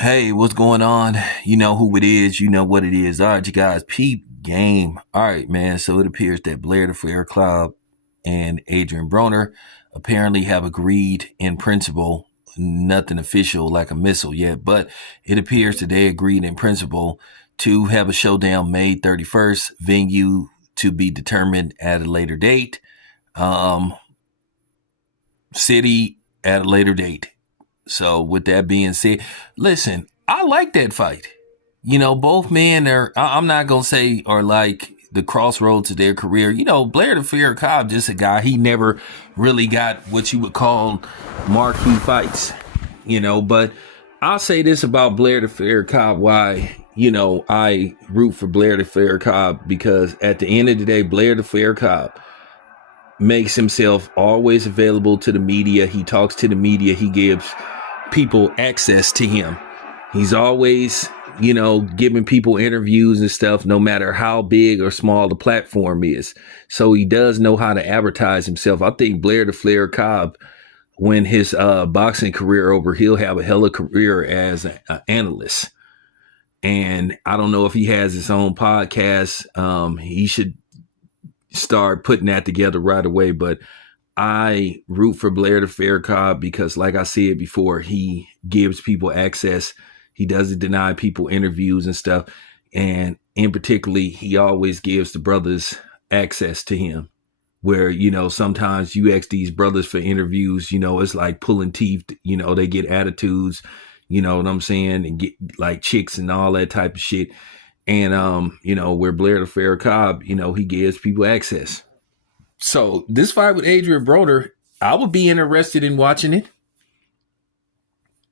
Hey, what's going on? You know who it is. You know what it is. All right, you guys, peep game. All right, man. So it appears that Blair the Flair Cobb and Adrien Broner apparently have agreed in principle, nothing official like a missile yet, but it appears that they agreed in principle to have a showdown May 31st, venue to be determined at a later date, um, city at a later date. So with that being said, listen, I like that fight. Both men are, I'm not going to say are like the crossroads of their career. Blair the Flair Cobb, just a guy, he never really got what you would call marquee fights, but I'll say this about Blair the Flair Cobb, why, I root for Blair the Flair Cobb, because at the end of the day, Blair the Flair Cobb makes himself always available to the media. He talks to the media. He gives people access to him. He's always, giving people interviews and stuff, no matter how big or small the platform is. So he does know how to advertise himself. I think Blair the Flair Cobb, when his boxing career over, he'll have a hella career as an analyst. And I don't know if he has his own podcast. He should start putting that together right away. But I root for Blair the Flair Cobb because, like I said before, he gives people access. He doesn't deny people interviews and stuff. And in particularly, he always gives the brothers access to him. Where, sometimes you ask these brothers for interviews, it's like pulling teeth, they get attitudes, you know what I'm saying? And get like chicks and all that type of shit. And, where Blair the Flair Cobb, he gives people access. So this fight with Adrien Broner, I would be interested in watching it.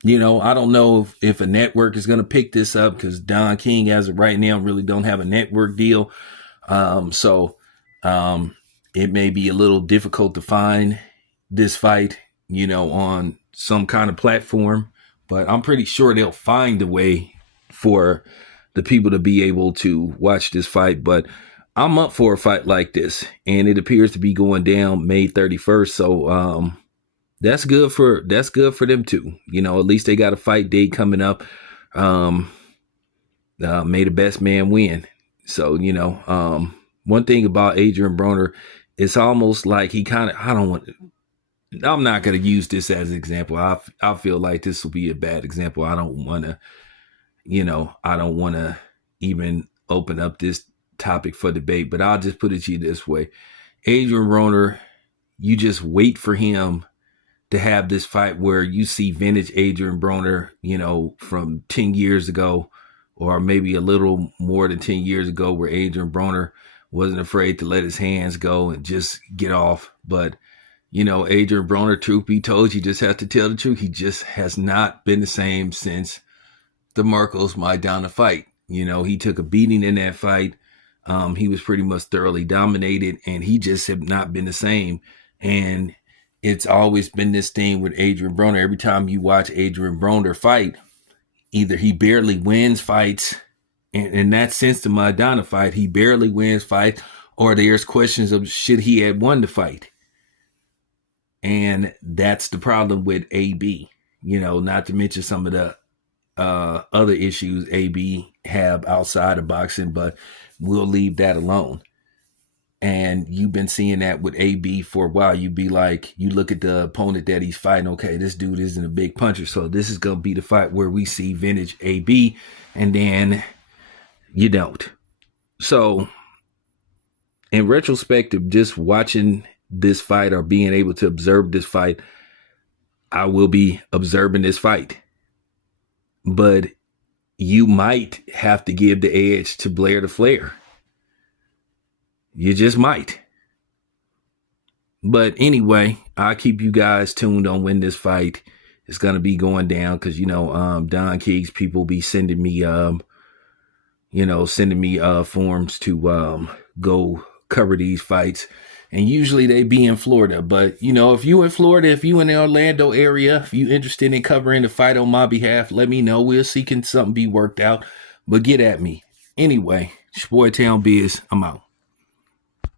I don't know if a network is going to pick this up because Don King, as of right now, really don't have a network deal. So it may be a little difficult to find this fight, on some kind of platform. But I'm pretty sure they'll find a way for the people to be able to watch this fight. But I'm up for a fight like this, and it appears to be going down May 31st. So that's good for them too. At least they got a fight date coming up. May the best man win. So one thing about Adrien Broner, it's almost like he kind of, I'm not going to use this as an example. I feel like this will be a bad example. I don't want to even open up this topic for debate, but I'll just put it to you this way. Adrien Broner, you just wait for him to have this fight where you see vintage Adrien Broner, from 10 years ago, or maybe a little more than 10 years ago, where Adrien Broner wasn't afraid to let his hands go and just get off. But, Adrien Broner, truth be told, you just have to tell the truth. He just has not been the same since the Marcos Maidana fight. He took a beating in that fight. He was pretty much thoroughly dominated, and he just have not been the same. And it's always been this thing with Adrien Broner. Every time you watch Adrien Broner fight, either he barely wins fights, and that's since the Maidana fight, he barely wins fights, or there's questions of should he have won the fight. And that's the problem with AB, not to mention some of the other issues AB have outside of boxing, but we'll leave that alone. And you've been seeing that with AB for a while. You'd be like, you look at the opponent that he's fighting, okay, this dude isn't a big puncher, so this is going to be the fight where we see vintage AB, and then you don't. So in retrospect of just watching this fight or being able to observe this fight, I will be observing this fight. But you might have to give the edge to Blair the Flair. You just might. But anyway, I'll keep you guys tuned on when this fight is going to be going down, because, Don King's people be sending me, forms to go cover these fights. And usually they be in Florida. But, if you in Florida, if you in the Orlando area, if you interested in covering the fight on my behalf, let me know. We'll see can something be worked out. But get at me. Anyway, it's your boy Town Biz. I'm out.